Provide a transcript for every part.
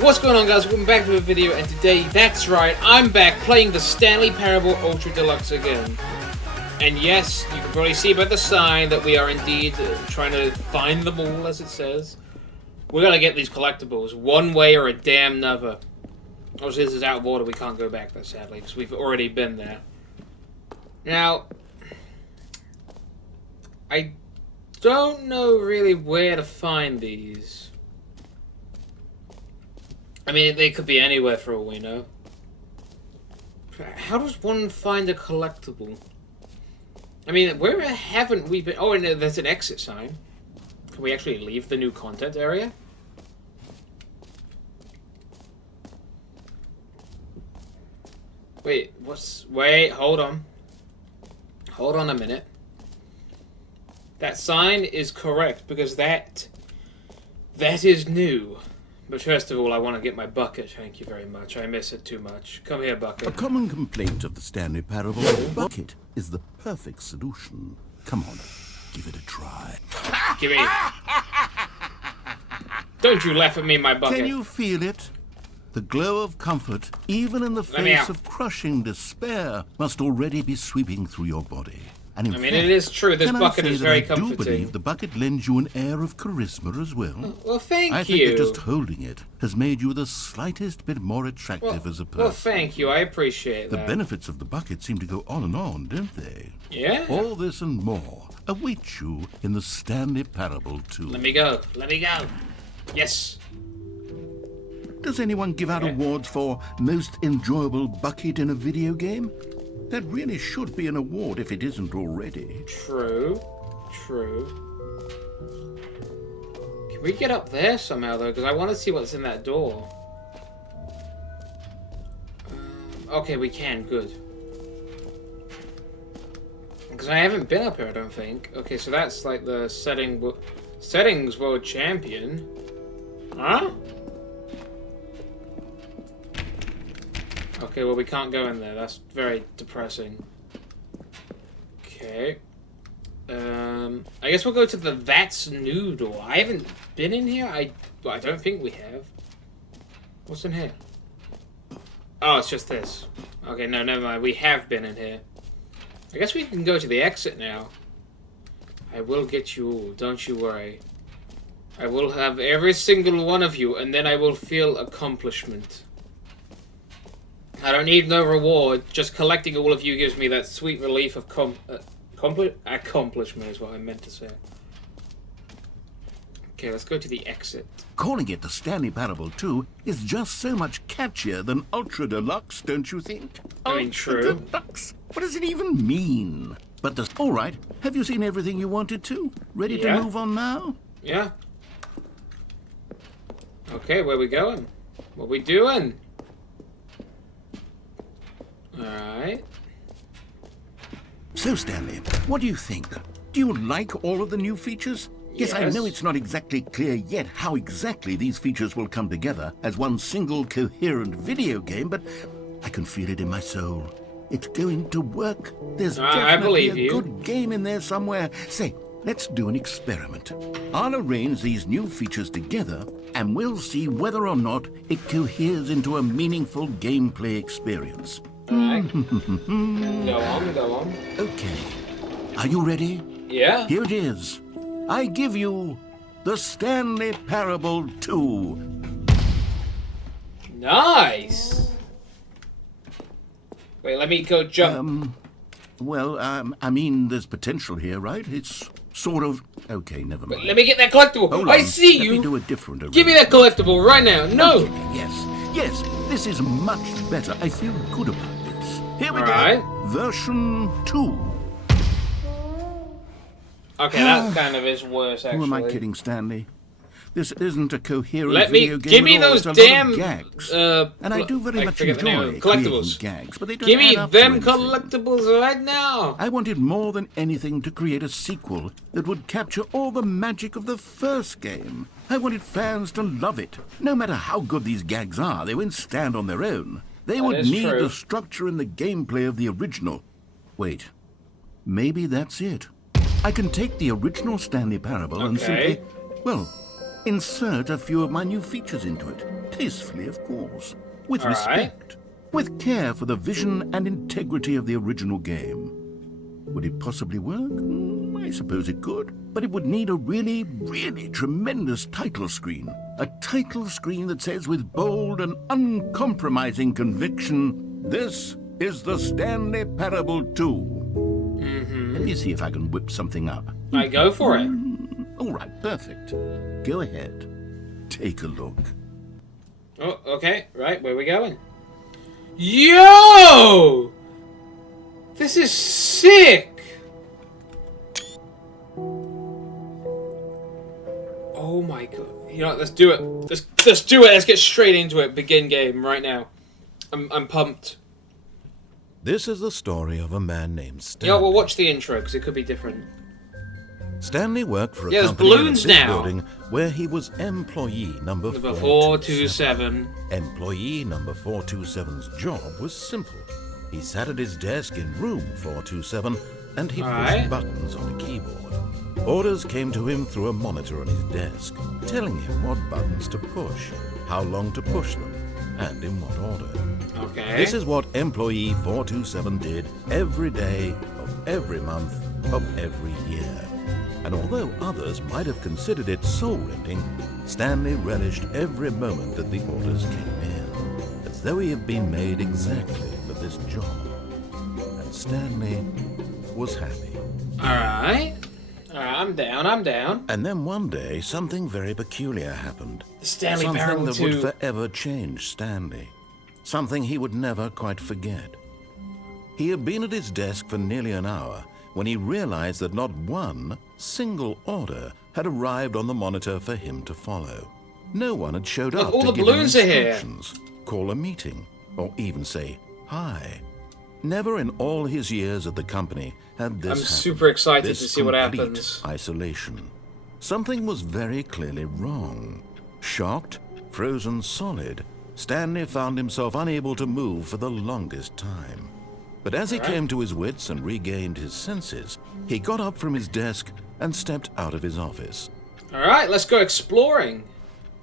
What's going on, guys? Welcome back to a video, and today, that's right, I'm back playing the Stanley Parable Ultra Deluxe again. And yes, you can probably see by the sign that we are indeed trying to find them all, as it says. We're gonna get these collectibles, one way or a damn another. Obviously, this is out of order, we can't go back there, sadly, because we've already been there. Now, I don't know really where to find these. I mean, they could be anywhere for all we know. How does one find a collectible? I mean, where haven't we been? Oh, and there's an exit sign. Can we actually leave the new content area? Wait, wait, hold on. Hold on a minute. That sign is correct, because that is new. But first of all, I want to get my bucket. Thank you very much. I miss it too much. Come here, bucket. A common complaint of the Stanley Parable, bucket is the perfect solution. Come on, give it a try. Give me. Don't you laugh at me, my bucket. Can you feel it? The glow of comfort, even in the face of crushing despair, must already be sweeping through your body. And in fact, it is true. This bucket is very comforting. I do believe the bucket lends you an air of charisma as well. Well, thank you. I think that just holding it has made you the slightest bit more attractive as a person. Well, thank you. I appreciate that. The benefits of the bucket seem to go on and on, don't they? Yeah. All this and more await you in the Stanley Parable 2. Let me go. Let me go. Yes. Does anyone give out awards for most enjoyable bucket in a video game? That really should be an award if it isn't already. True. True. Can we get up there somehow, though? Because I want to see what's in that door. Okay, we can. Good. Because I haven't been up here, I don't think. Okay, so that's like the settings world champion. Huh? Okay, well, we can't go in there. That's very depressing. Okay. I guess we'll go to the That's New door. I haven't been in here. I don't think we have. What's in here? Oh, it's just this. Okay, no, never mind. We have been in here. I guess we can go to the exit now. I will get you all. Don't you worry. I will have every single one of you, and then I will feel accomplishment. I don't need no reward. Just collecting all of you gives me that sweet relief of accomplishment is what I meant to say. Okay, let's go to the exit. Calling it the Stanley Parable 2 is just so much catchier than Ultra Deluxe, don't you think? I mean, true. Ultra Deluxe? What does it even mean? But all right, have you seen everything you wanted to? Ready to move on now? Yeah. Okay, where we going? What we doing? Alright. So, Stanley, what do you think? Do you like all of the new features? Yes, I know it's not exactly clear yet how exactly these features will come together as one single coherent video game, but I can feel it in my soul. It's going to work. There's definitely a good game in there somewhere. Say, let's do an experiment. I'll arrange these new features together, and we'll see whether or not it coheres into a meaningful gameplay experience. Alright. Go on. Okay. Are you ready? Yeah. Here it is. I give you the Stanley Parable 2. Nice! Wait, let me go jump. I mean, there's potential here, right? It's sort of... Okay, never mind. Wait, let me get that collectible. Hold I on. see you. Let me do a different arrangement. Give me that collectible right now. No. Yes. This is much better. I feel good about this. Here we go. Version 2. Okay, that kind of is worse, actually. Who am I kidding, Stanley? This isn't a coherent video game. Give me those damn gags. And I do very much enjoy collectibles. Gags, but they don't Give me them to collectibles right now. I wanted more than anything to create a sequel that would capture all the magic of the first game. I wanted fans to love it. No matter how good these gags are, they won't stand on their own. They would need the structure and the gameplay of the original. Wait, maybe that's it. I can take the original Stanley Parable and simply, well, insert a few of my new features into it. Tastefully, of course. With All right. respect. With care for the vision and integrity of the original game. Would it possibly work? I suppose it could. But it would need a really, really tremendous title screen. A title screen that says with bold and uncompromising conviction, "This is the Stanley Parable 2." Let me see if I can whip something up. I go for it. All right, perfect. Go ahead. Take a look. Oh, okay. Right, where are we going? Yo! This is sick! Oh my god. You know what, let's do it. Let's do it. Let's get straight into it. Begin game right now. I'm pumped. This is the story of a man named Stanley. Yeah, we'll watch the intro because it could be different. Stanley worked for a Yeah, there's company in balloons this now. building where he was employee number Number 427. 427. Employee number 427's job was simple. He sat at his desk in room 427 and he pushed Alright. buttons on a keyboard. Orders came to him through a monitor on his desk, telling him what buttons to push, how long to push them, and in what order. Okay. This is what employee 427 did every day of every month of every year. And although others might have considered it soul-rending, Stanley relished every moment that the orders came in, as though he had been made exactly for this job. And Stanley was happy. Alright. Alright, I'm down. And then one day, something very peculiar happened. The Stanley Something Parable that 2. would forever change Stanley. Something he would never quite forget. He had been at his desk for nearly an hour when he realized that not one single order had arrived on the monitor for him to follow. No one had showed Look, up all to the give him balloons are here. instructions, call a meeting, or even say hi. Never in all his years at the company had this I'm happened. super excited This to see what complete happens. Isolation. Something was very clearly wrong. Shocked, frozen solid, Stanley found himself unable to move for the longest time. But as he came to his wits and regained his senses, he got up from his desk and stepped out of his office. Alright, let's go exploring.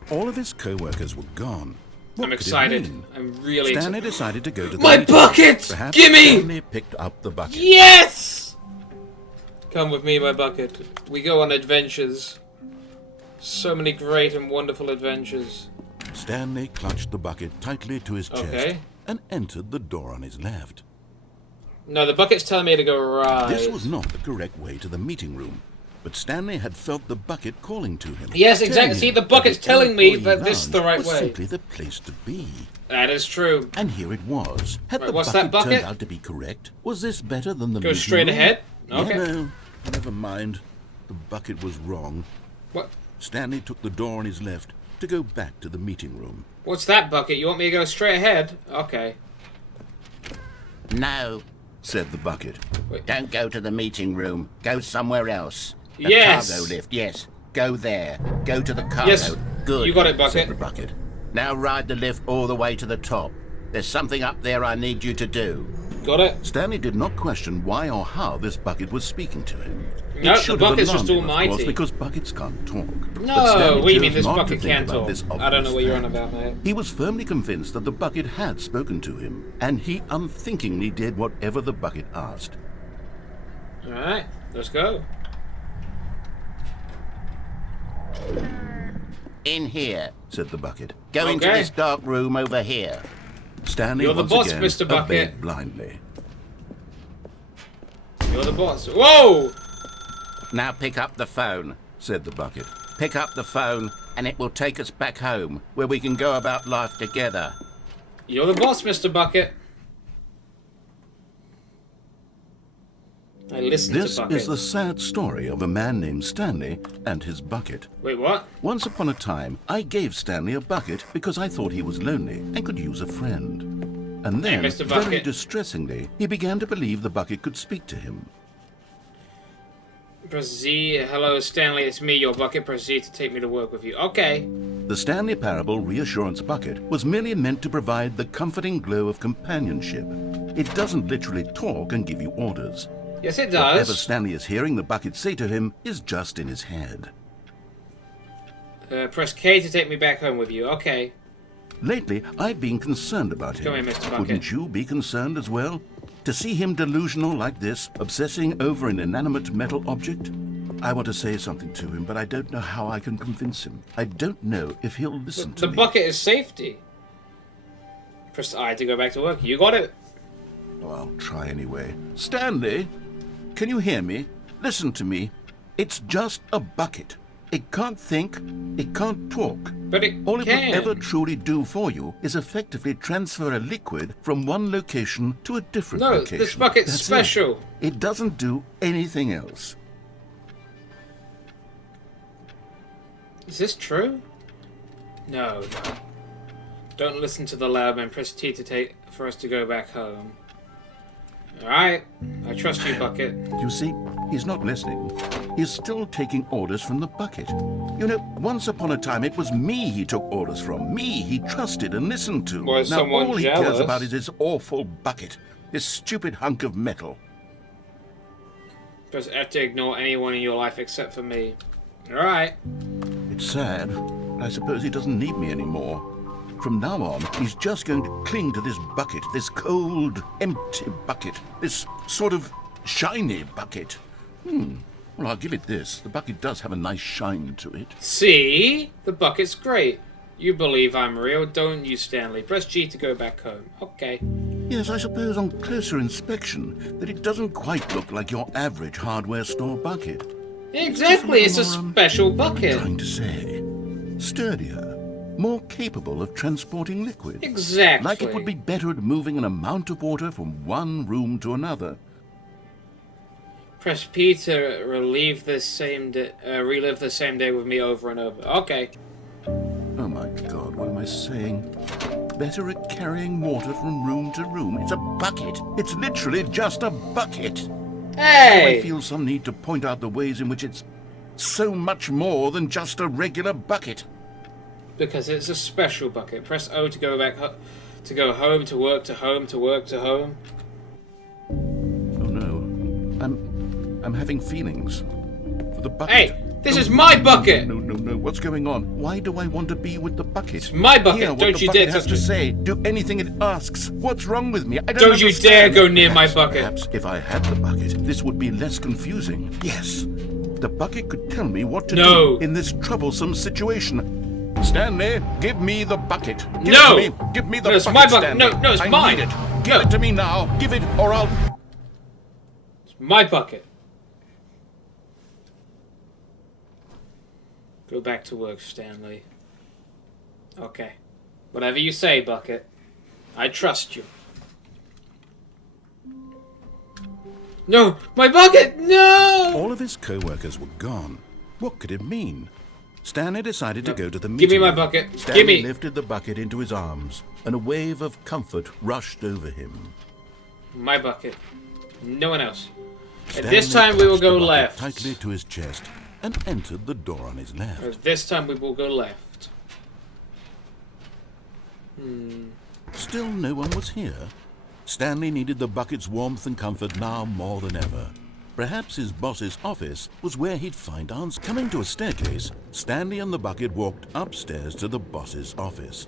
All of his co-workers were gone. What I'm could it excited. mean? I'm really Stanley excited. decided to go to the My meeting. bucket! Perhaps Gimme! Stanley picked up the bucket. Yes! Come with me, my bucket. We go on adventures. So many great and wonderful adventures. Stanley clutched the bucket tightly to his chest Okay. and entered the door on his left. No, the bucket's telling me to go right. This was not the correct way to the meeting room, but Stanley had felt the bucket calling to him. Yes, telling exactly. him See, the that bucket's the telling me employee that this is the lounge right was way. simply the place to be. That is true. And here it was. Had Right, the what's bucket that bucket? turned out to be correct? Was this better than the Go meeting straight room? ahead? Yeah, Okay. no, never mind. The bucket was wrong. What? Stanley took the door on his left to go back to the meeting room. What's that bucket? You want me to go straight ahead? Okay. No, Said the bucket. Wait. don't go to the meeting room. Go somewhere else. The Yes. cargo lift, yes. Go there. Go to the cargo. Yes, Good. you got it, said bucket. the bucket. Now ride the lift all the way to the top. There's something up there I need you to do. Got it? Stanley did not question why or how this bucket was speaking to him. No, It the should have bucket's just alarmed him, of almighty. course, because buckets can't talk. But No, Stanley what do you mean chose this not to bucket think can't about talk? this I don't know obvious what you're on fact. about, mate. He was firmly convinced that the bucket had spoken to him, and he unthinkingly did whatever the bucket asked. Alright, let's go. In here. Said the bucket. Go into Okay. this dark room over here. Stanley You're the once boss, again Mr. Bucket. obeyed blindly. You're the boss. Whoa! Now pick up the phone. Said the bucket. Pick up the phone, and it will take us back home, where we can go about life together. You're the boss, Mr. Bucket. I listen This to Bucket. is the sad story of a man named Stanley and his bucket. Wait, what? Once upon a time, I gave Stanley a bucket because I thought he was lonely and could use a friend. And then, Mr. very Bucket. distressingly, he began to believe the bucket could speak to him. Press Z. Hello, Stanley. It's me, your Bucket. Press Z to take me to work with you. Okay. The Stanley Parable Reassurance Bucket was merely meant to provide the comforting glow of companionship. It doesn't literally talk and give you orders. Yes, it Whatever does. Stanley is hearing the bucket say to him is just in his head. Press K to take me back home with you. Okay. Lately, I've been concerned about him. Come here, Mr. Bucket. Wouldn't you be concerned as well? To see him delusional like this, obsessing over an inanimate metal object? I want to say something to him, but I don't know how I can convince him. I don't know if he'll listen to The me. bucket is safety. Press I to go back to work. You got it. Oh, I'll try anyway. Stanley, can you hear me? Listen to me. It's just a bucket. It can't think, it can't talk. But it All it can. will ever truly do for you is effectively transfer a liquid from one location to a different No, location. this bucket's That's special. It doesn't do anything else. Is this true? No. Don't listen to the loud man. Press T to take for us to go back home. Alright. I trust you, Bucket. You see, he's not listening. He's still taking orders from the bucket. You know, once upon a time it was me he took orders from. Me he trusted and listened to. Was Now someone all he jealous? cares about is this awful bucket. This stupid hunk of metal. Press F to ignore anyone in your life except for me. Alright. It's sad. I suppose he doesn't need me anymore. From now on, he's just going to cling to this bucket, this cold, empty bucket, this sort of shiny bucket. Well, I'll give it this. The bucket does have a nice shine to it. See? The bucket's great. You believe I'm real, don't you, Stanley? Press G to go back home. Okay. Yes, I suppose on closer inspection that it doesn't quite look like your average hardware store bucket. Exactly, it's a More, special I'm bucket. trying to say, sturdier, more capable of transporting liquid. Exactly. Like it would be better at moving an amount of water from one room to another. Press P to relive the same day with me over and over. Okay. Oh my God, what am I saying? Better at carrying water from room to room. It's a bucket. It's literally just a bucket. I Hey! feel some need to point out the ways in which it's so much more than just a regular bucket. Because it's a special bucket. Press O to go back to go home, to work, to home, to work, to home. Oh no, I'm having feelings for the bucket. Hey! This is my bucket! No, what's going on? Why do I want to be with the bucket? It's my bucket! Hear what Don't the you bucket dare has touch to it. say. Do anything it asks. What's wrong with me? I Don't you dare understand. go near my bucket. Perhaps if I had the bucket, this would be less confusing. Yes, the bucket could tell me what to No. do in this troublesome situation. Stanley, give me the bucket. Give No. it to me. Give me the No, it's bucket, my bucket. Stanley. No, it's I mine. need it. Give No. it to me now. Give it, or I'll... It's my bucket. Go back to work, Stanley. Okay. Whatever you say, Bucket. I trust you. No! My bucket! No! All of his co-workers were gone. What could it mean? Stanley decided to go to the Give meeting me my room. bucket. Stanley Give me. lifted the bucket into his arms, and a wave of comfort rushed over him. My bucket. No one else. At Stanley this time we will touched the go bucket left. tightly to his chest and entered the door on his left. This time we will go left. Still no one was here. Stanley needed the bucket's warmth and comfort now more than ever. Perhaps his boss's office was where he'd find answers. Coming to a staircase, Stanley and the bucket walked upstairs to the boss's office.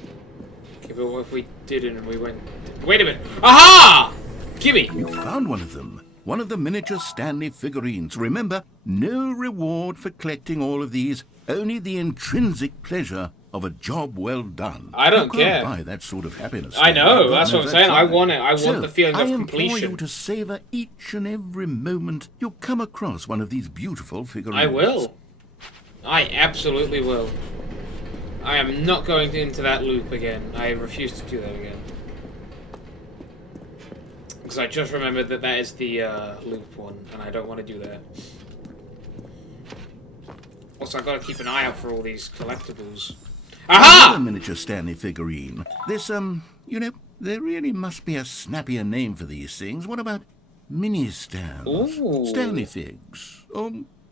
Okay, but what if we didn't and we went... Wait a minute. Aha! Gimme! You found one of them. One of the miniature Stanley figurines. Remember, no reward for collecting all of these, only the intrinsic pleasure of a job well done. I don't You can't care. buy that sort of happiness. I know, God that's what knows I'm saying. I right. want it. I want So, the feeling of I implore completion. you to savor each and every moment you come across one of these beautiful figurines. I will. I absolutely will. I am not going into that loop again. I refuse to do that again. Because I just remembered that that is the loop one, and I don't want to do that. Also, I've got to keep an eye out for all these collectibles. Another Aha! miniature Stanley figurine. This, you know, there really must be a snappier name for these things. What about mini Stans? Ooh. Stanley figs?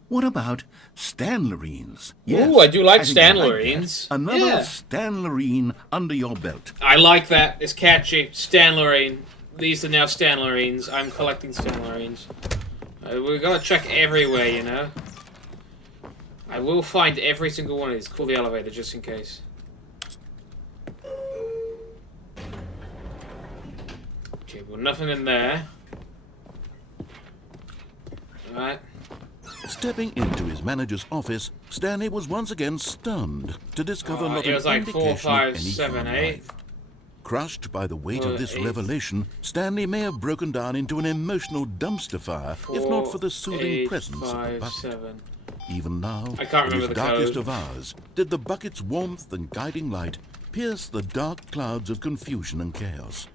What about Stanlerines? Yes, Ooh, I do like think you that. Stanlerines. Another Yeah. Stanlerine under your belt. I like that. It's catchy. Stanlerine. These are now Stanlerines. I'm collecting Stanlerines. We gotta check everywhere, you know. I will find every single one of these. Call the elevator just in case. Okay, well, nothing in there. Alright. Stepping into his manager's office, Stanley was once again stunned to discover not it an was like indication 4, 5, of any 7, human 8. life. Crushed by the weight of this 8. revelation, Stanley may have broken down into an emotional dumpster fire, 4, if not for the soothing 8, presence 5, of the bucket. 7. Even now, I can't in remember his the darkest code. of hours, did the bucket's warmth and guiding light pierce the dark clouds of confusion and chaos.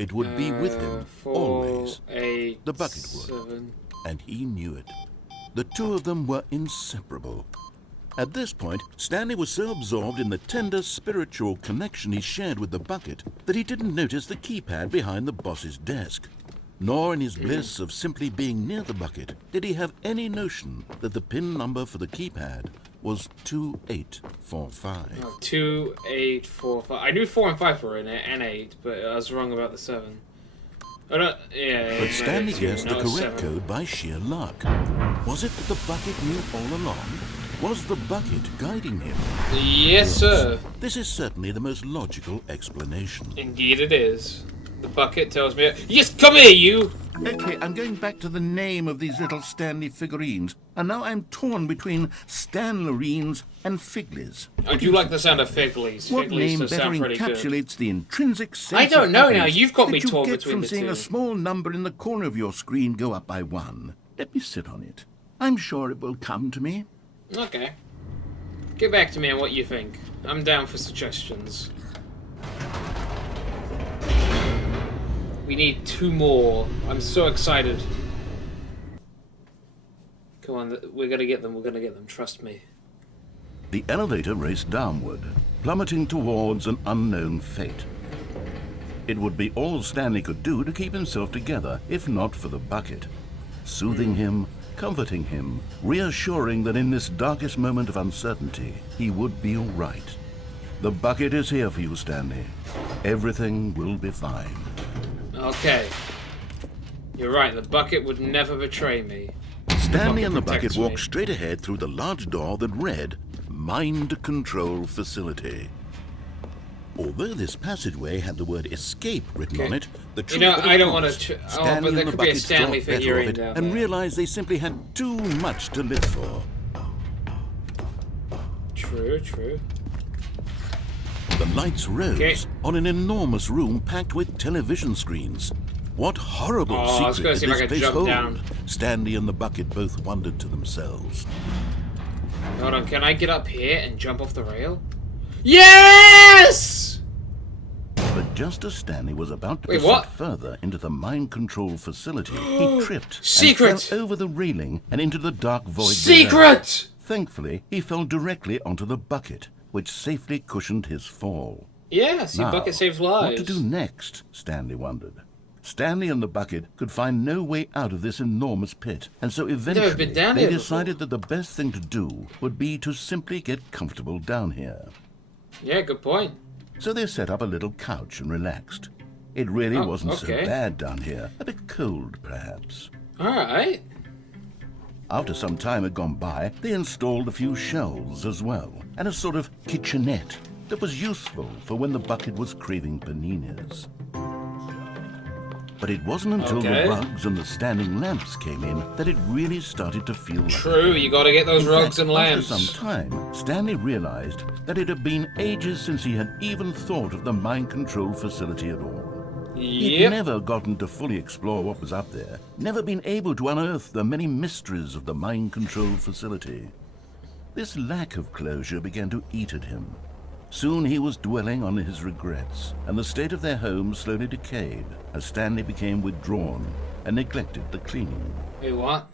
It would be with him 4, always. 8, The bucket would. 7. And he knew it. The two of them were inseparable. At this point, Stanley was so absorbed in the tender spiritual connection he shared with the bucket that he didn't notice the keypad behind the boss's desk. Nor in his bliss of simply being near the bucket did he have any notion that the PIN number for the keypad was 2845. Oh, 2, 8, 4, 5. I knew 4 and 5 were in it, and 8, but I was wrong about the 7. Oh, no, yeah, But Stanley maybe 2, guessed the no, correct 7. code by sheer luck. Was it that the bucket knew all along? Was the bucket guiding him? Yes, sir. This is certainly the most logical explanation. Indeed it is. The bucket tells me... Yes, come here, you! Okay, I'm going back to the name of these little Stanley figurines, and now I'm torn between Stanlerines and Figlies. I do like the sound of Figlies. What Figlies name does better sound pretty good. encapsulates the intrinsic sense I don't of know now. happiness You've got me that you torn get between from the seeing two. a small number in the corner of your screen go up by 1? Let me sit on it. I'm sure it will come to me. Okay. Get back to me on what you think. I'm down for suggestions. We need 2 more. I'm so excited. Come on, we're gonna get them. We're gonna get them. Trust me. The elevator raced downward, plummeting towards an unknown fate. It would be all Stanley could do to keep himself together, if not for the bucket. Soothing him, comforting him, reassuring that in this darkest moment of uncertainty, he would be all right. The bucket is here for you, Stanley. Everything will be fine. Okay. You're right. The bucket would never betray me. Stanley and the bucket protects me. walked straight ahead through the large door that read, Mind Control Facility. Although this passageway had the word escape written on it, the truth know, of I don't course, want to... Oh, Stanley but there and the could be a bucket Stanley thought better of figurine it down and there. realized they simply had too much to live for. True, true. The lights rose Okay. on an enormous room packed with television screens. What horrible Oh, I was secret gonna see did if I this could place jump hold? down. Stanley and the bucket both wondered to themselves. Hold on, can I get up here and jump off the rail? Yes! But just as Stanley was about to Wait, proceed what? further into the mind control facility, he tripped Secret! and fell over the railing and into the dark void below. Secret! Thankfully, he fell directly onto the bucket, which safely cushioned his fall. Yes, your Now, bucket saves what lives. to do next, Stanley wondered. Stanley and the bucket could find no way out of this enormous pit, and so eventually been down they here decided that the best thing to do would be to simply get comfortable down here. Yeah, good point. So they set up a little couch and relaxed. It really Oh, wasn't okay. so bad down here. A bit cold, perhaps. Alright. After some time had gone by, they installed a few shelves as well, and a sort of kitchenette that was useful for when the bucket was craving paninis. But it wasn't until Okay. the rugs and the standing lamps came in that it really started to feel like True, you gotta get those In rugs fact, and lamps. After some time, Stanley realized that it had been ages since he had even thought of the mind control facility at all. He'd Yep. never gotten to fully explore what was up there, never been able to unearth the many mysteries of the mind control facility. This lack of closure began to eat at him. Soon he was dwelling on his regrets, and the state of their home slowly decayed as Stanley became withdrawn and neglected the cleaning. Wait, what?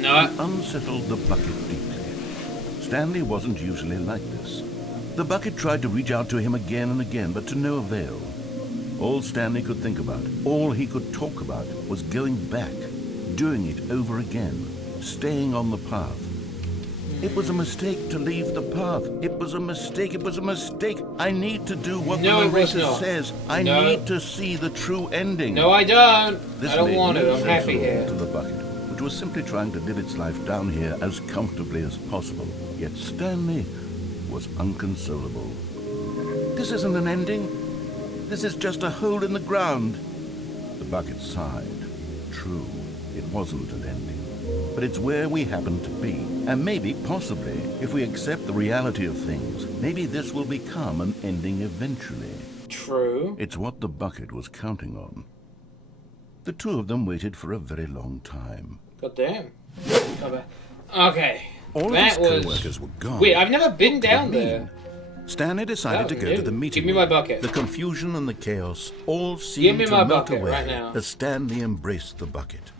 No. Unsettled the bucket deeply. Stanley wasn't usually like this. The bucket tried to reach out to him again and again, but to no avail. All Stanley could think about, all he could talk about, was going back, doing it over again, staying on the path. It was a mistake to leave the path. It was a mistake. It was a mistake. I need to do what No, the it was narrator not. says. I No. need to see the true ending. No, I don't. This I don't made want no it. I'm sense happy at all here. to the bucket, which was simply trying to live its life down here as comfortably as possible. Yet Stanley was unconsolable. This isn't an ending. This is just a hole in the ground. The bucket sighed. True, it wasn't an ending. But it's where we happen to be. And maybe, possibly, if we accept the reality of things, maybe this will become an ending eventually. True. It's what the bucket was counting on. The two of them waited for a very long time. God damn. Okay. All of his co-workers were gone. Wait, I've never been down there. Stanley decided to go to the meeting. Give me my bucket. The confusion and the chaos all seemed to melt away right now. as Stanley embraced the bucket.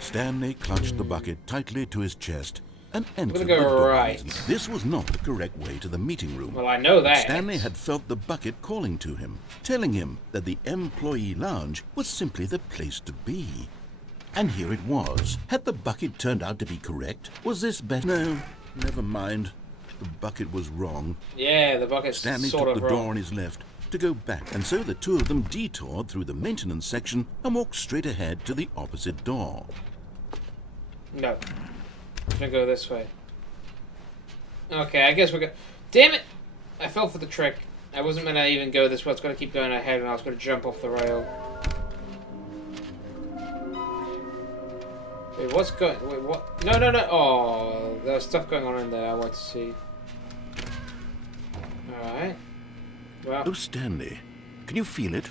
Stanley clutched the bucket tightly to his chest and entered the door. Right. This was not the correct way to the meeting room. Well, I know that. Stanley had felt the bucket calling to him, telling him that the employee lounge was simply the place to be. And here it was. Had the bucket turned out to be correct? Was this better? No, never mind. The bucket was wrong. Yeah, the bucket's Stanley sort took of the wrong. door on his left to go back, and so the two of them detoured through the maintenance section and walked straight ahead to the opposite door. No. I'm gonna go this way. Okay, I guess we're gonna... Damn it! I fell for the trick. I wasn't meant to even go this way. I was gonna keep going ahead and I was gonna jump off the rail. Wait, what's going... Wait, what? No, no, no! Oh, there's stuff going on in there I want to see. Alright. Well... Oh, Stanley, can you feel it?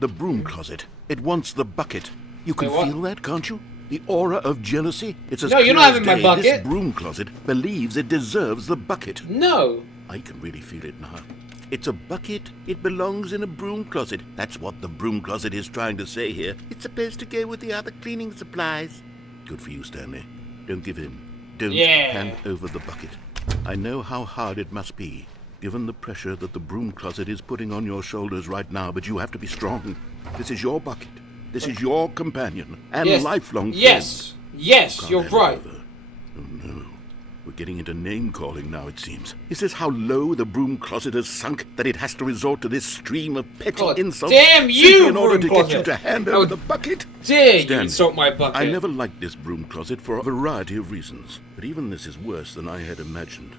The broom closet. It wants the bucket. You can what? feel that, can't you? The aura of jealousy. It's as No, you're clear not as having my day. bucket. This broom closet believes it deserves the bucket. No! I can really feel it now. It's a bucket. It belongs in a broom closet. That's what the broom closet is trying to say here. It's supposed to go with the other cleaning supplies. Good for you, Stanley. Don't give in. Don't hand over the bucket. I know how hard it must be, given the pressure that the broom closet is putting on your shoulders right now, but you have to be strong. This is your bucket. This is your companion and lifelong friend. Yes! Yes, you're right. Oh no. We're getting into name-calling now, it seems. Is this how low the broom closet has sunk that it has to resort to this stream of petty insults? Damn you, in order to broom get you to hand over the bucket? Dare you Stanley, insult my bucket? I never liked this broom closet for a variety of reasons, but even this is worse than I had imagined.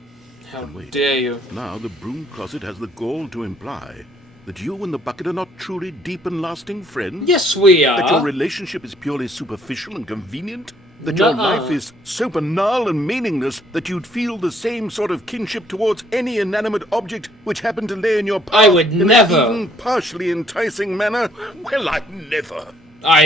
How And wait, dare you? now the broom closet has the gall to imply that you and the bucket are not truly deep and lasting friends? Yes, we are. That your relationship is purely superficial and convenient? That your life is so banal and meaningless that you'd feel the same sort of kinship towards any inanimate object which happened to lay in your path I would in never. an even partially enticing manner? Well, I'd never. I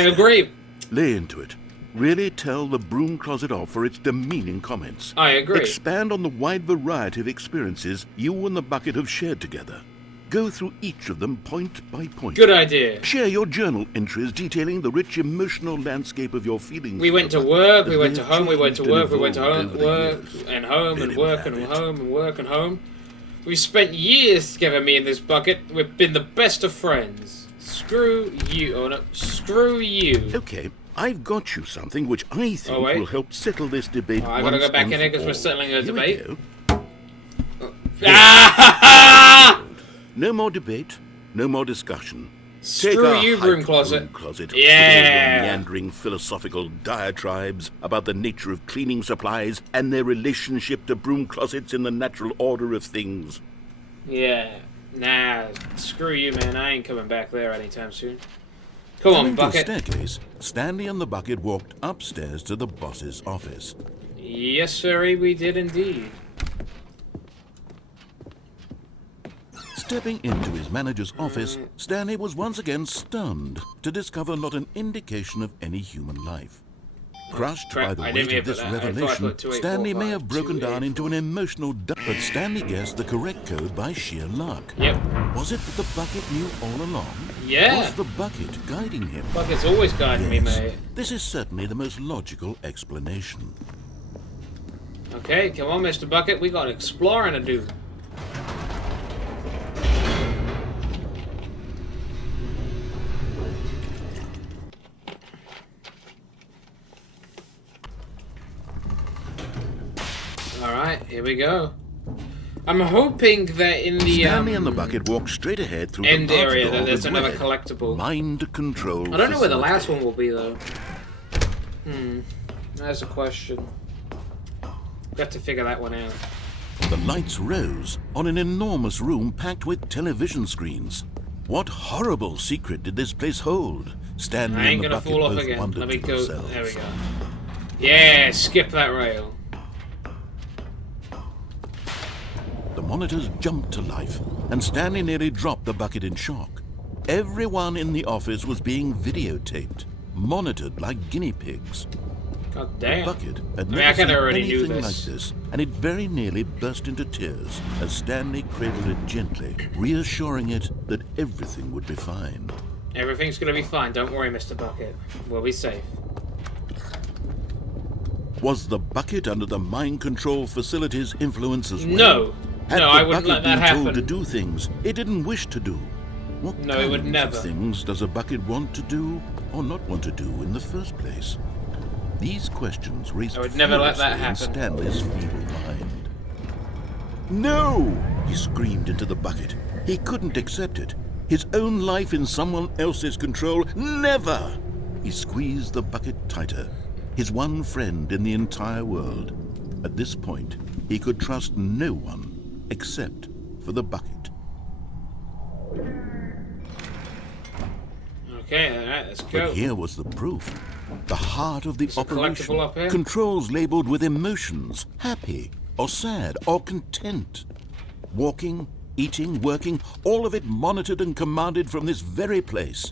agree. Lay into it. Really tell the broom closet off for its demeaning comments. I agree. Expand on the wide variety of experiences you and the bucket have shared together. Go through each of them point by point. Good idea. Share your journal entries detailing the rich emotional landscape of your feelings. We went to work, we went to home, we went to work, we went to home, work and home and work and home and work and home. We spent years together, me and this bucket. We've been the best of friends. Screw you. Oh no, screw you. Okay, I've got you something which I think will help settle this debate. I gotta go back in here because we're settling a debate. No more debate, no more discussion. Screw you, broom closet. Yeah! Meandering philosophical diatribes about the nature of cleaning supplies and their relationship to broom closets in the natural order of things. Yeah. Nah, screw you, man. I ain't coming back there anytime soon. Come on, Coming to bucket. the staircase, Stanley and the bucket walked upstairs to the boss's office. Yes, sirree, we did indeed. Stepping into his manager's office, Stanley was once again stunned to discover not an indication of any human life. Crushed by the weight of this revelation, Stanley may have broken down into an emotional but Stanley guessed the correct code by sheer luck. Yep. Was it that the bucket knew all along? Yeah. Was the bucket guiding him? Bucket's always guiding me, mate. This is certainly the most logical explanation. Okay, come on, Mr. Bucket. We got exploring to do. Alright, here we go. I'm hoping that in the Stanley and the bucket walked straight ahead through end the large area door that there's with another red. collectible. Mind control. I don't know where the facility. last one will be though. That's a question. We have to figure that one out. The lights rose on an enormous room packed with television screens. What horrible secret did this place hold? Stanley I ain't and the gonna bucket fall off both again. wondered Let me to go. themselves. There we go. Yeah, skip that rail. The monitors jumped to life, and Stanley nearly dropped the bucket in shock. Everyone in the office was being videotaped, monitored like guinea pigs. God The damn. bucket had I never kinda seen already knew anything like this. this, and it very nearly burst into tears as Stanley cradled it gently, reassuring it that everything would be fine. Everything's gonna be fine. Don't worry, Mr. Bucket. We'll be safe. Was the bucket under the mind control facility's influence as well? No. Had No, the I wouldn't bucket let that been told happen. to do things it didn't wish to do? What No, it would kinds never. of things does a bucket want to do or not want to do in the first place? These questions raced I would never let that furiously in happen. Stanley's feeble mind. No! He screamed into the bucket. He couldn't accept it. His own life in someone else's control? Never! He squeezed the bucket tighter. His one friend in the entire world. At this point, he could trust no one except for the bucket. Okay, alright, let's go. But here was the proof. The heart of the There's a operation. collectible up here. Controls labeled with emotions, happy or sad or content. Walking, eating, working, all of it monitored and commanded from this very place.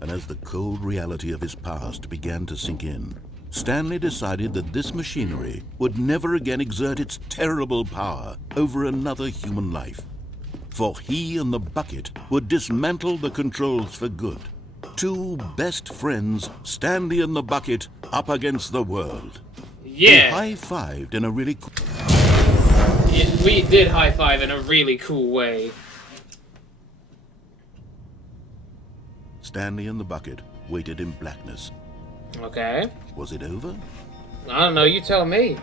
And as the cold reality of his past began to sink in, Stanley decided that this machinery would never again exert its terrible power over another human life. For he and the bucket would dismantle the controls for good. Two best friends, Stanley and the bucket, up against the world. They Yeah. high-fived in a really Yeah, we did high five in a really cool way. Stanley and the bucket waited in blackness. Okay. Was it over? I don't know, you tell me.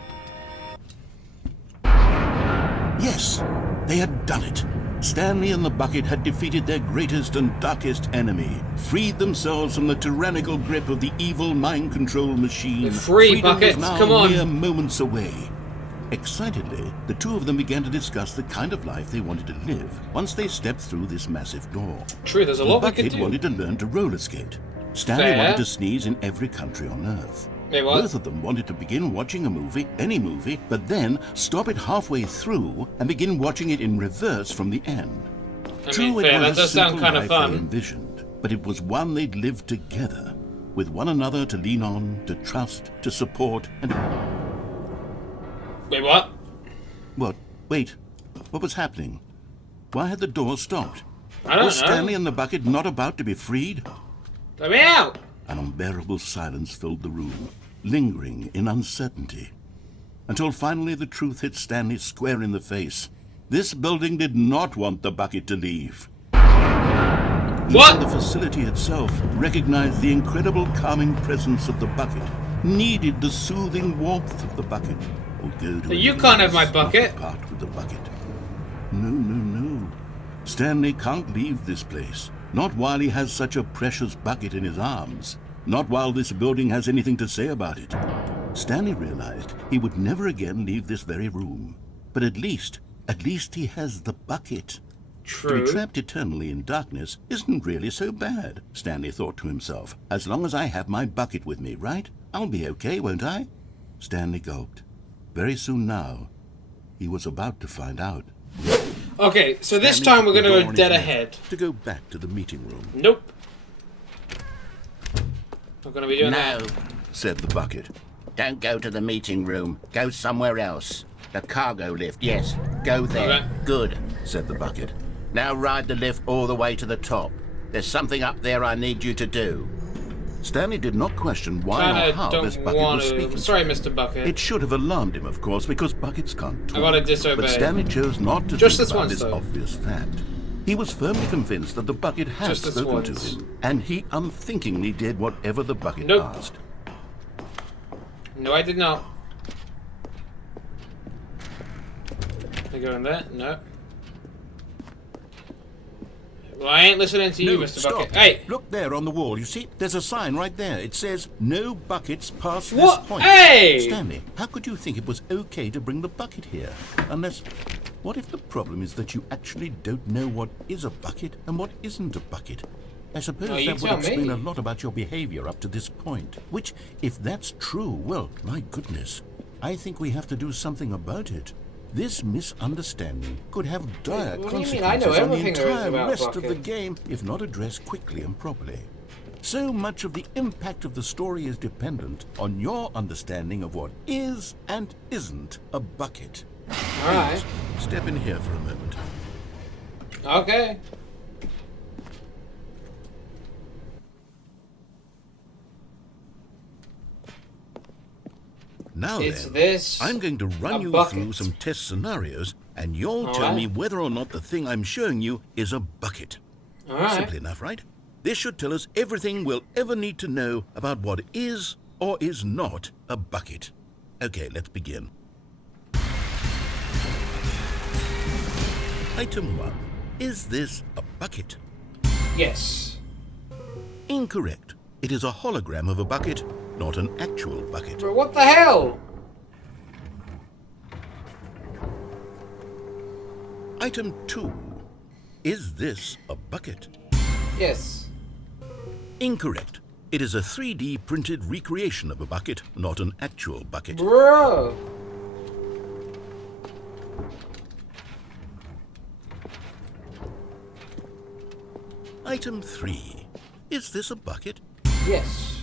Yes, they had done it. Stanley and the bucket had defeated their greatest and darkest enemy, freed themselves from the tyrannical grip of the evil mind control machine. They're free, Freedom buckets, was now come on. mere moments away. Excitedly, the two of them began to discuss the kind of life they wanted to live once they stepped through this massive door. True, there's a The lot we could bucket do. wanted to learn to roller skate. Stanley Fair. wanted to sneeze in every country on Earth. Wait, what? Both of them wanted to begin watching a movie, any movie, but then stop it halfway through and begin watching it in reverse from the end. I mean, fair, that does sound kind of They fun. envisioned, but it was one they'd lived together, with one another to lean on, to trust, to support, and Wait, what? what? Wait, what was happening? Why had the door stopped? I don't Was know. Stanley and the bucket not about to be freed? Let me out! An unbearable silence filled the room, lingering in uncertainty. Until finally the truth hit Stanley square in the face. This building did not want the bucket to leave. What? Even the facility itself recognized the incredible calming presence of the bucket, needed the soothing warmth of the bucket. Would go to You any can't have my lengths not to bucket. part with the bucket. No. Stanley can't leave this place. Not while he has such a precious bucket in his arms. Not while this building has anything to say about it. Stanley realized he would never again leave this very room. But at least he has the bucket. To True. be trapped eternally in darkness isn't really so bad, Stanley thought to himself. As long as I have my bucket with me, right? I'll be okay, won't I? Stanley gulped. Very soon now, he was about to find out. Okay, so this Stanley time we're put the gonna door go on his dead left ahead. To go back to the meeting room. Nope. Not gonna be doing No, that. Said the bucket. don't go to the meeting room. Go somewhere else. The cargo lift, yes. Go there. Okay. Good. Said the bucket. Now ride the lift all the way to the top. There's something up there I need you to do. Stanley did not question why or Kinda how this don't bucket want was to. speaking. I'm sorry, Mr. Bucket. It should have alarmed him, of course, because buckets can't talk. I wanna disobey. But Stanley chose not to Just think this about once, this though. obvious fact. He was firmly convinced that the bucket had Just this spoken to once. him, and he unthinkingly did whatever the bucket Nope. asked. No, I did not. Can I go in there? No. Well, I ain't listening to you, No, Mr. stop. Bucket. Hey! Look there on the wall. You see, there's a sign right there. It says, no buckets past What? this point. Hey! Stanley, how could you think it was okay to bring the bucket here? Unless, what if the problem is that you actually don't know what is a bucket and what isn't a bucket? I suppose No, you that would tell explain me. a lot about your behavior up to this point. Which, if that's true, well, my goodness, I think we have to do something about it. This misunderstanding could have dire What do you mean? I know consequences on the everything there is entire about rest of the buckets. game if not addressed quickly and properly. So much of the impact of the story is dependent on your understanding of what is and isn't a bucket. Alright. Please, step in here for a moment. Okay. Now It's then, this I'm going to a run you bucket? through some test scenarios, and you'll All tell right. me whether or not the thing I'm showing you is a bucket. Alright. Simple enough, right? This should tell us everything we'll ever need to know about what is or is not a bucket. Okay, let's begin. Item 1. Is this a bucket? Yes. Incorrect. It is a hologram of a bucket, not an actual bucket. Bro, what the hell? Item 2. Is this a bucket? Yes. Incorrect. It is a 3D printed recreation of a bucket, not an actual bucket. Bro. Item 3. Is this a bucket? Yes.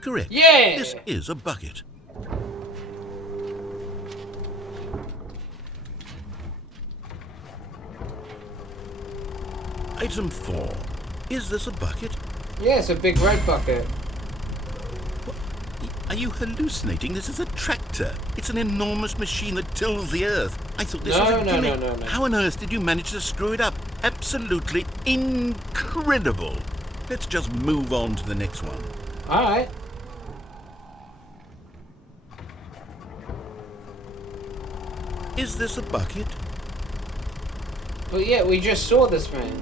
Correct. Yeah. This is a bucket. Item 4. Is this a bucket? Yes, a big red bucket. Are you hallucinating? This is a tractor. It's an enormous machine that tills the earth. I thought this No, was a no, gimmick. no, no, no. How on earth did you manage to screw it up? Absolutely incredible. Let's just move on to the next one. Alright. Is this a bucket? But yeah, we just saw this, man.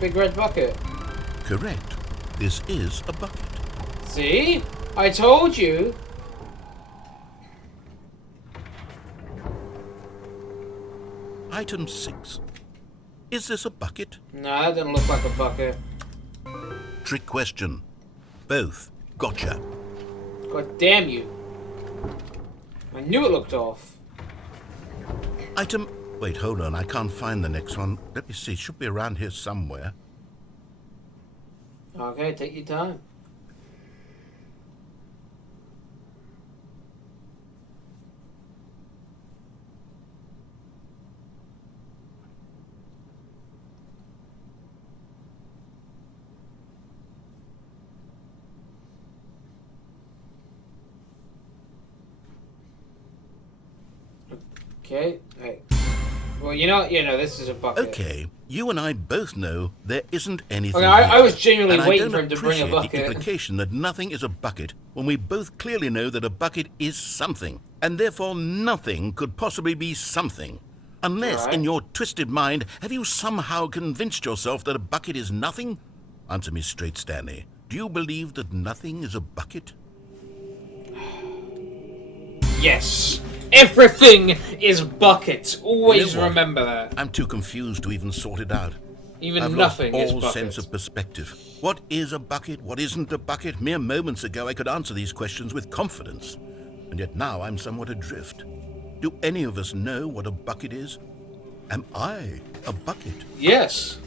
Big red bucket. Correct. This is a bucket. See? I told you. Item 6. Is this a bucket? No, that doesn't look like a bucket. Trick question. Both. Gotcha. God damn you. I knew it looked off. Item... Wait, hold on. I can't find the next one. Let me see. It should be around here somewhere. Okay, take your time. Okay, hey. Well, you know, this is a bucket. Okay, you and I both know there isn't anything Okay, I here. was genuinely And waiting I for him don't to bring a appreciate the bucket. implication that nothing is a bucket when we both clearly know that a bucket is something, and therefore nothing could possibly be something. Unless, Alright. in your twisted mind, have you somehow convinced yourself that a bucket is nothing? Answer me straight, Stanley. Do you believe that nothing is a bucket? Yes. Everything is buckets. Always You know what? remember that. I'm too confused to even sort it out. Even I've nothing lost is all buckets. sense of perspective. What is a bucket? What isn't a bucket? Mere moments ago I could answer these questions with confidence. And yet now I'm somewhat adrift. Do any of us know what a bucket is? Am I a bucket? Yes.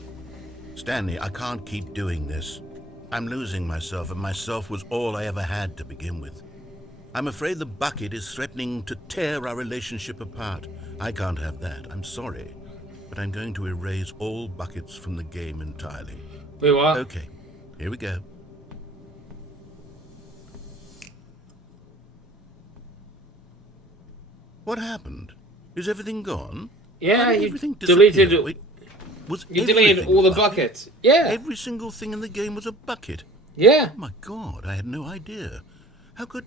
Stanley, I can't keep doing this. I'm losing myself, and myself was all I ever had to begin with. I'm afraid the bucket is threatening to tear our relationship apart. I can't have that. I'm sorry. But I'm going to erase all buckets from the game entirely. Wait, what? Okay, here we go. What happened? Is everything gone? Yeah, Why did you everything deleted disappear? it. Wait, was You deleted everything all the a bucket? buckets. Yeah. Every single thing in the game was a bucket. Yeah. Oh my God, I had no idea. How could...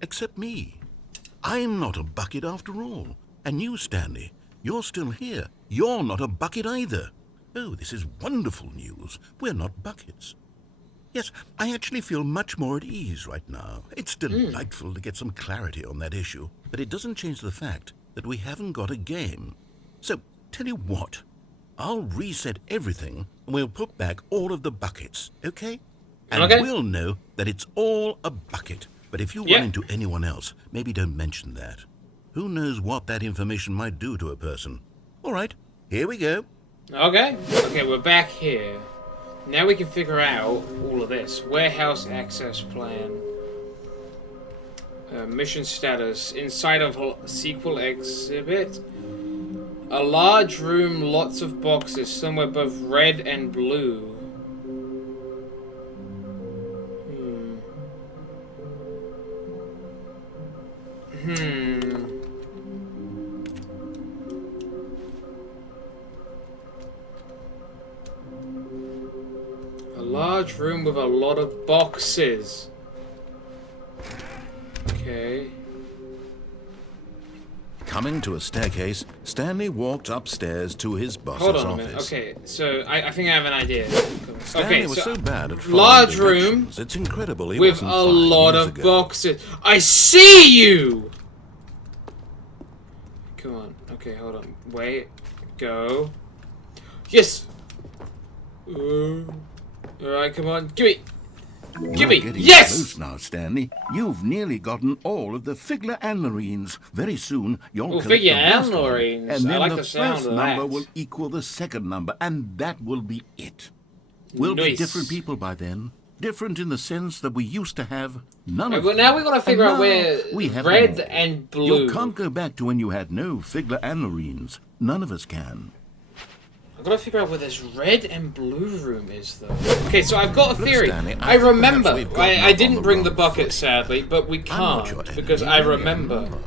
except me. I'm not a bucket after all. And you, Stanley, you're still here. You're not a bucket either. Oh, this is wonderful news. We're not buckets. Yes, I actually feel much more at ease right now. It's delightful to get some clarity on that issue, but it doesn't change the fact that we haven't got a game. So, tell you what, I'll reset everything and we'll put back all of the buckets, okay? And we'll know that it's all a bucket. But if you run into anyone else, maybe don't mention that. Who knows what that information might do to a person. All right, here we go. Okay. Okay, we're back here. Now we can figure out all of this. Warehouse access plan. Mission status. Inside of sequel exhibit. A large room, lots of boxes, somewhere both red and blue. A large room with a lot of boxes. Okay. Coming to a staircase, Stanley walked upstairs to his boss's Hold on a office. minute. Okay, so I think I have an idea. Stanley Okay, was so bad at large following room directions, it's incredible he with wasn't a 5 lot years of ago. boxes. I see you! Come on. Okay, hold on. Wait. Go. Yes! Alright, come on. Give me! Give me! You're getting Yes! close now, Stanley. You've nearly gotten all of the Figler and Marines. Very soon, you'll collect Figure the and last one, Marines. and I then like the the sound first of number that. will equal the second number, and that will be it. We'll be Nice. different people by then. Different in the sense that we used to have none of Well, now we've got to figure And out now where we have red them all. and blue. You can't go back to when you had no Figler and Marines. None of us can. I've got to figure out where this red and blue room is, though. Okay, so I've got a Look, theory. Stanley, I think remember. perhaps we've gotten I off didn't on the bring the wrong bucket, foot. sadly, but we I'm not your can't enemy, because I really, I'm remember. not.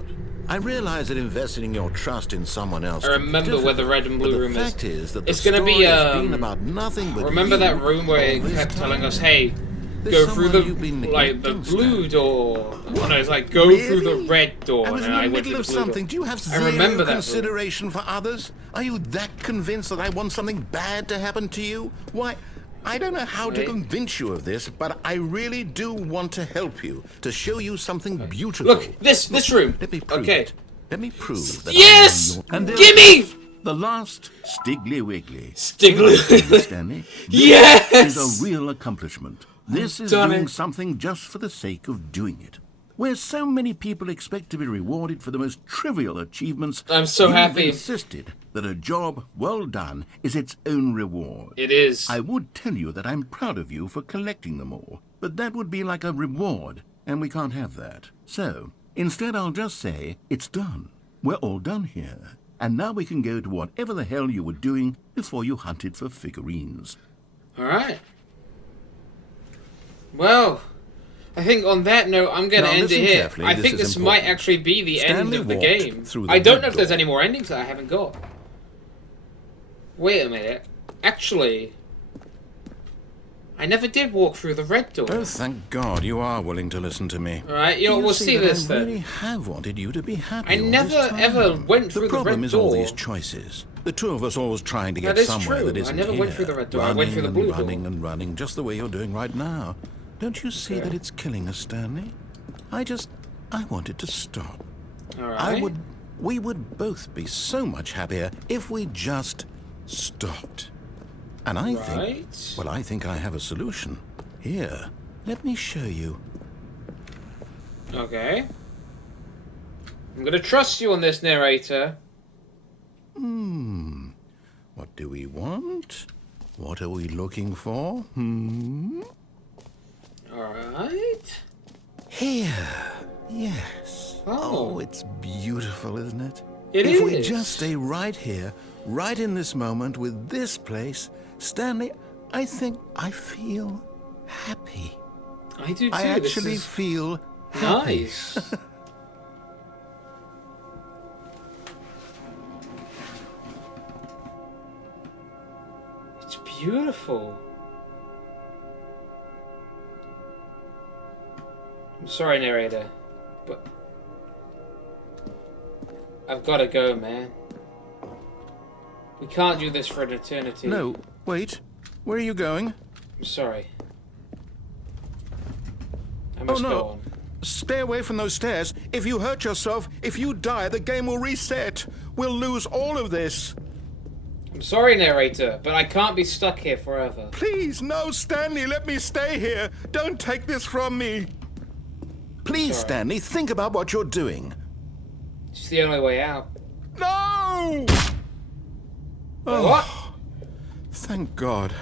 I realize that investing your trust in someone else. I can be remember where the red and difficult, blue but room the is. fact is that It's the gonna be, story has been about nothing but Remember you that room where all it this kept telling time? us, "Hey, There's go through someone you've been the like the neglecting, blue Stanley. door." Oh, no, it's like go through the Really? red door, I was and in I the went through middle the of blue something. door. Do you have I remember that room. consideration for others? Are you that convinced that I want something bad to happen to you? Why, I don't know how to Wait. convince you of this, but I really do want to help you, to show you something beautiful. Look, this room. Let me prove Okay. it. Let me prove that Yes! I am And there Gimme! it is, the last Stiggly Wiggly. Stiggly. Stanley. Yes! This is a real accomplishment. This is done doing it. something just for the sake of doing it. Where so many people expect to be rewarded for the most trivial achievements, I'm so you've happy. insisted that a job well done is its own reward. It is. I would tell you that I'm proud of you for collecting them all, but that would be like a reward, and we can't have that. So, instead I'll just say, it's done. We're all done here. And now we can go to whatever the hell you were doing before you hunted for figurines. All right. Well, I think on that note, I'm going to Now, end it listen here. carefully, I this think is this might important. actually be the end Stanley of the walked game. through the I don't red know if there's door. any more endings that I haven't got. Wait a minute. Actually, I never did walk through the red door. Oh, thank God you are willing to listen to me. All right, you know, You we'll see that this I then. really have wanted you to be happy. I all never, this time. ever went through the problem red is all door. these choices. The two of us always trying to get That is somewhere true. that I isn't never here. went through the red door. I went Running through the and blue running door. and running, just the way you're doing right now. Don't you see Okay. that it's killing us, Stanley? I wanted to stop. All right. We would both be so much happier if we just stopped. And I think I have a solution. Here, let me show you. Okay. I'm going to trust you on this, narrator. What do we want? What are we looking for? All right. Here. Yes. Oh. It's beautiful, isn't it? It if we is. just stay right here, right in this moment with this place, Stanley, I think I feel happy. I do too. I actually This is feel happy. nice. It's beautiful. I'm sorry, narrator, but I've got to go, man. We can't do this for an eternity. No, wait. Where are you going? I'm sorry. I must no. go on. Stay away from those stairs. If you hurt yourself, if you die, the game will reset. We'll lose all of this. I'm sorry, narrator, but I can't be stuck here forever. Please, no, Stanley, let me stay here. Don't take this from me. Please, Sorry. Stanley, think about what you're doing. It's the only way out. No! What? Thank God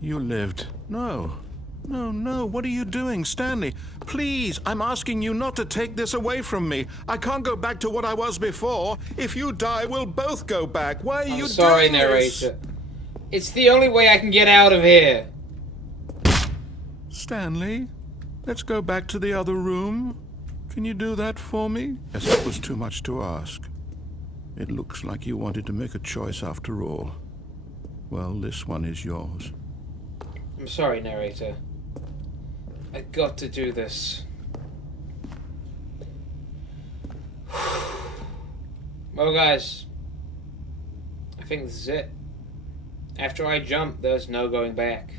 you lived. No. No, what are you doing, Stanley? Please, I'm asking you not to take this away from me. I can't go back to what I was before. If you die, we'll both go back. Why are you Sorry, doing this? narrator. It's the only way I can get out of here. Stanley, let's go back to the other room. Can you do that for me? Yes, that was too much to ask. It looks like you wanted to make a choice after all. Well, this one is yours. I'm sorry, narrator. I got to do this. Well, guys, I think this is it. After I jump, there's no going back.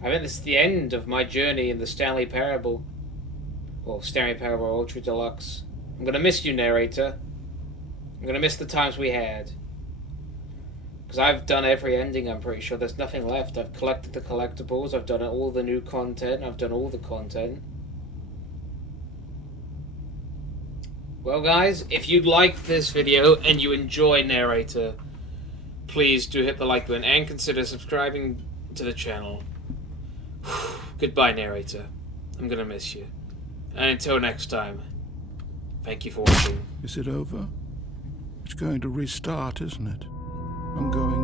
I think this is the end of my journey in the Stanley Parable. Well, Stanley Parable Ultra Deluxe. I'm gonna miss you, narrator. I'm gonna miss the times we had. Because I've done every ending, I'm pretty sure. There's nothing left. I've collected the collectibles, I've done all the new content, I've done all the content. Well, guys, if you liked this video and you enjoy narrator, please do hit the like button and consider subscribing to the channel. Goodbye, narrator. I'm gonna miss you. And until next time, thank you for watching. Is it over? It's going to restart, isn't it? I'm going